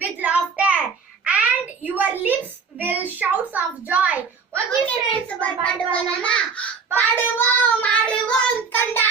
with laughter, and your lips will shouts of joy. Okay friends, பாடுவோம் ஆடுவோம் கண்டா